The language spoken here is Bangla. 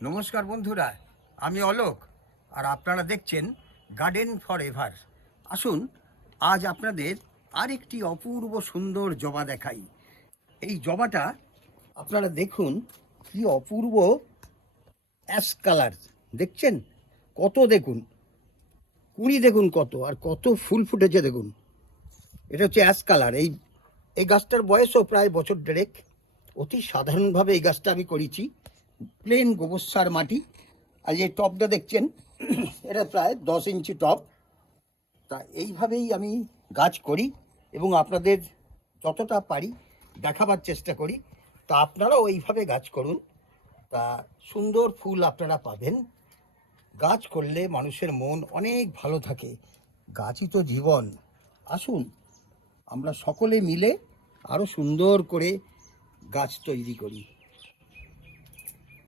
নমস্কার বন্ধুরা, আমি অলোক আর আপনারা দেখছেন গার্ডেন ফর এভার। আসুন আজ আপনাদের আরেকটি অপূর্ব সুন্দর জবা দেখাই। এই জবাটা আপনারা দেখুন, কি অপূর্ব অ্যাশ কালার। দেখছেন কত, দেখুন কুড়ি দেখুন কত, আর কত ফুল ফুটেছে দেখুন। এটা হচ্ছে অ্যাশ কালার। এই গাছটার বয়সও প্রায় বছর দেড়েক। অতি সাধারণভাবে এই গাছটা আমি করেছি, প্লেন গোবর সার মাটি। আর এই টবটা দেখছেন, এটা প্রায় 10 ইঞ্চি টব। তা এইভাবেই আমি গাছ করি এবং আপনাদের যতটা পারি দেখাবার চেষ্টা করি। তা আপনারাও এইভাবে গাছ করুন, তা সুন্দর ফুল আপনারা পাবেন। গাছ করলে মানুষের মন অনেক ভালো থাকে, গাছই তো জীবন। আসুন আমরা সকলে মিলে আরও সুন্দর করে গাছ তৈরি করি।